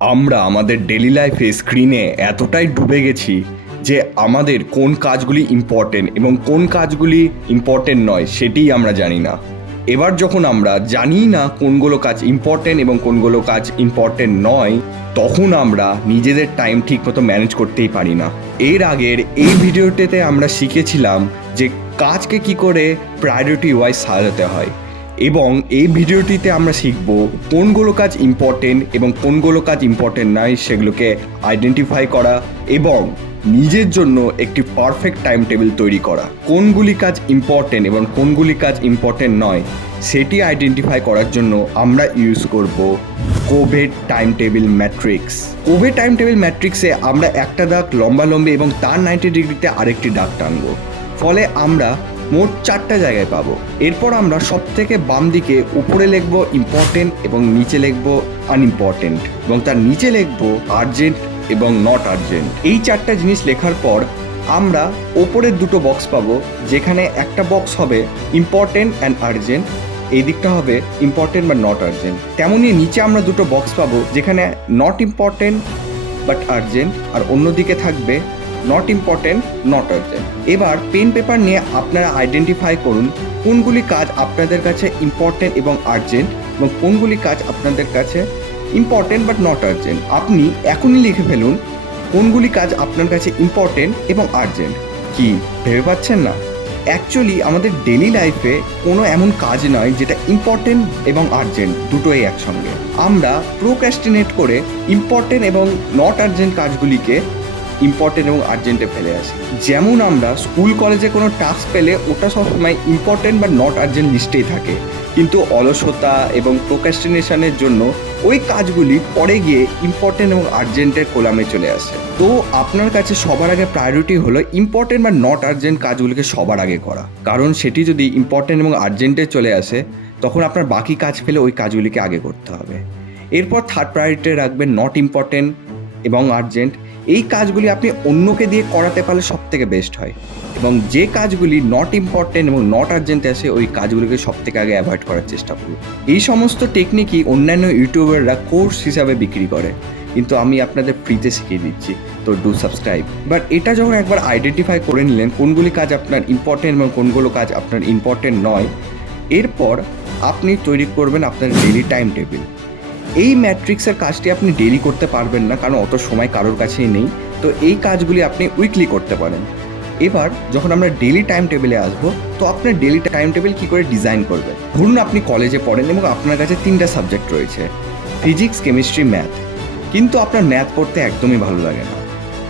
আমরা আমাদের ডেলি লাইফে স্ক্রিনে এতটাই ডুবে গেছি যে আমাদের কোন কাজগুলি ইম্পর্টেন্ট এবং কোন কাজগুলি ইম্পর্টেন্ট নয় সেটিই আমরা জানি না। এবার যখন আমরা জানি না কোনগুলো কাজ ইম্পর্টেন্ট এবং কোনগুলো কাজ ইম্পর্টেন্ট নয়, তখন আমরা নিজেদের টাইম ঠিকমতো ম্যানেজ করতেই পারি না। এর আগের এই ভিডিওটিতে আমরা শিখেছিলাম যে কাজকে কি করে প্রায়োরিটি ওয়াইজ সাজাতে হয়। এবং এই ভিডিওটিতে আমরা শিখব কোনগুলো কাজ ইম্পর্টেন্ট এবং কোনগুলো কাজ ইম্পর্টেন্ট নয় সেগুলোকে আইডেন্টিফাই করা এবং নিজের জন্য একটি পারফেক্ট টাইম টেবিল তৈরি করা। কোনগুলি কাজ ইম্পর্টেন্ট এবং কোনগুলি কাজ ইম্পর্টেন্ট নয় সেটি আইডেন্টিফাই করার জন্য আমরা ইউজ করব Covey time table matrix Covey time table ম্যাট্রিক্সে আমরা একটা দাগ লম্বা লম্বি এবং তার নাইনটি ডিগ্রিতে আরেকটি দাগ টানবো। ফলে আমরা মোট চারটা জায়গায় পাবো। এরপর আমরা সব থেকে বাম দিকে উপরে লিখব ইম্পর্টেন্ট এবং নিচে লিখব আনইম্পর্টেন্ট এবং তার নিচে লিখব আর্জেন্ট এবং নট আর্জেন্ট এই চারটা জিনিস লেখার পর আমরা ওপরের দুটো বক্স পাবো, যেখানে একটা বক্স হবে ইম্পর্টেন্ট অ্যান্ড আর্জেন্ট এই দিকটা হবে ইম্পর্টেন্ট বা নট আর্জেন্ট তেমনই নিচে আমরা দুটো বক্স পাবো, যেখানে নট ইম্পর্টেন্ট বাট আর্জেন্ট আর অন্যদিকে থাকবে নট ইম্পর্টেন্ট নট আর্জেন্ট এবার পেন পেপার নিয়ে আপনারা আইডেন্টিফাই করুন কোনগুলি কাজ আপনাদের কাছে ইম্পর্টেন্ট এবং আর্জেন্ট এবং কোনগুলি কাজ আপনাদের কাছে ইম্পর্টেন্ট বাট নট আর্জেন্ট আপনি এখনই লিখে ফেলুন কোনগুলি কাজ আপনার কাছে ইম্পর্টেন্ট এবং আর্জেন্ট কি, ভেবে পাচ্ছেন না? অ্যাকচুয়ালি আমাদের ডেলি লাইফে কোনো এমন কাজ নয় যেটা ইম্পর্টেন্ট এবং আর্জেন্ট দুটোই একসঙ্গে। আমরা প্রোক্যাস্টিনেট করে ইম্পর্টেন্ট এবং নট আর্জেন্ট কাজগুলিকে ইম্পর্টেন্ট এবং আর্জেন্টে ফেলে আসি। যেমন আমরা স্কুল কলেজে কোনো টাস্ক পেলে ওটা সবসময় ইম্পর্টেন্ট বা নট আর্জেন্ট লিস্টেই থাকে। কিন্তু অলসতা এবং প্রোক্যাস্টিনেশনের জন্য ওই কাজগুলি পরে গিয়ে ইম্পর্টেন্ট এবং আর্জেন্টের কোলামে চলে আসে। তো আপনার কাছে সবার আগে প্রায়োরিটি হলো ইম্পর্টেন্ট বা নট আর্জেন্ট কাজগুলিকে সবার আগে করা। কারণ সেটি যদি ইম্পর্টেন্ট এবং আর্জেন্টে চলে আসে, তখন আপনার বাকি কাজ ফেলে ওই কাজগুলিকে আগে করতে হবে। এরপর থার্ড প্রায়োরিটি রাখবেন নট ইম্পর্টেন্ট এবং আর্জেন্ট, এই কাজগুলি আপনি অন্যকে দিয়ে করাতে পারলে সব থেকে বেস্ট হয়। এবং যে কাজগুলি নট ইম্পর্টেন্ট এবং নট আর্জেন্ট আছে, ওই কাজগুলিকে সব থেকে আগে অ্যাভয়েড করার চেষ্টা করুন। এই সমস্ত টেকনিকই অন্যান্য ইউটিউবাররা কোর্স হিসাবে বিক্রি করে। কিন্তু আমি আপনাদের ফ্রিতে শিখিয়ে দিচ্ছি, তো ডু সাবস্ক্রাইব বাট এটা যখন একবার আইডেন্টিফাই করে নিলেন, কোনগুলি কাজ আপনার ইম্পর্টেন্ট এবং কোনগুলো কাজ আপনার ইম্পর্টেন্ট নয়, এরপর আপনি তৈরি করবেন আপনার ডেলি টাইম টেবিল এই ম্যাট্রিক্সের কাজটি আপনি ডেলি করতে পারবেন না, কারণ অত সময় কারোর কাছেই নেই। তো এই কাজগুলি আপনি উইকলি করতে পারেন। এবার যখন আমরা ডেলি টাইম টেবিলে আসব, তো আপনার ডেলি টাইম টেবিল কী করে ডিজাইন করবেন? ধরুন আপনি কলেজে পড়েন এবং আপনার কাছে তিনটা সাবজেক্ট রয়েছে ফিজিক্স কেমিস্ট্রি ম্যাথ কিন্তু আপনার ম্যাথ পড়তে একদমই ভালো লাগে না।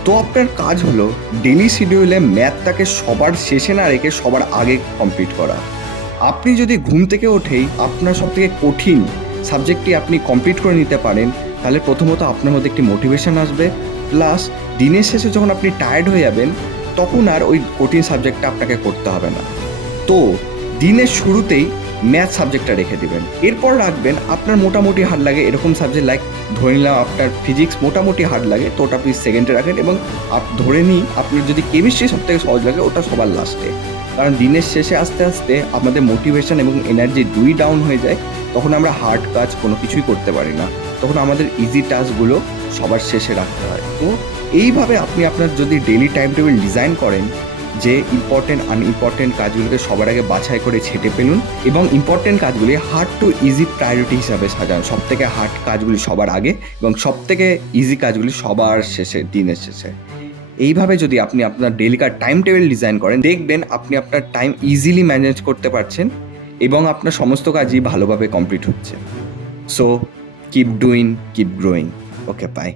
তো আপনার কাজ হলো ডেলি শিডিউলে ম্যাথটাকে সবার শেষে না রেখে সবার আগে কমপ্লিট করা। আপনি যদি ঘুম থেকে ওঠেই আপনার সবথেকে কঠিন সাবজেক্টটি আপনি কমপ্লিট করে নিতে পারেন, তাহলে প্রথমত আপনার মধ্যে একটি মোটিভেশান আসবে প্লাস দিনের শেষে যখন আপনি টায়ার্ড হয়ে যাবেন, তখন আর ওই কঠিন সাবজেক্টটা আপনাকে করতে হবে না। তো দিনের শুরুতেই ম্যাথ সাবজেক্টটা রেখে দিবেন। এরপর রাখবেন, আপনার মোটামুটি হার্ড লাগে এরকম সাবজেক্ট লাইক ধরে নিলাম আপনার ফিজিক্স মোটামুটি হার্ড লাগে, তো ওটা আপনি সেকেন্ডে রাখেন এবং আপ, ধরে নিই আপনার যদি কেমিস্ট্রি সব থেকে সহজ লাগে, ওটা সবার লাস্টে কারণ দিনের শেষে আস্তে আস্তে আমাদের মোটিভেশন এবং এনার্জি দুই ডাউন হয়ে যায়, তখন আমরা হার্ড কাজ কোনো কিছুই করতে পারি না। তখন আমাদের ইজি টাস্কগুলো সবার শেষে রাখতে হয়। তো এইভাবে আপনি আপনার যদি ডেলি টাইম টেবিল ডিজাইন করেন যে ইম্পর্টেন্ট আনইম্পর্টেন্ট কাজগুলোকে সবার আগে বাছাই করে ছেটে ফেলুন এবং ইম্পর্টেন্ট কাজগুলি হার্ড টু ইজি প্রায়োরিটি হিসাবে সাজান। সব থেকে হার্ড কাজগুলি সবার আগে এবং সব থেকে ইজি কাজগুলি সবার শেষে, দিনের শেষে। এইভাবে যদি আপনি আপনার ডেলিকার টাইম টেবিল ডিজাইন করেন, দেখবেন আপনি আপনার টাইম ইজিলি ম্যানেজ করতে পারছেন এবং আপনার সমস্ত কাজই ভালোভাবে কমপ্লিট হচ্ছে। So keep doing keep growing okay bye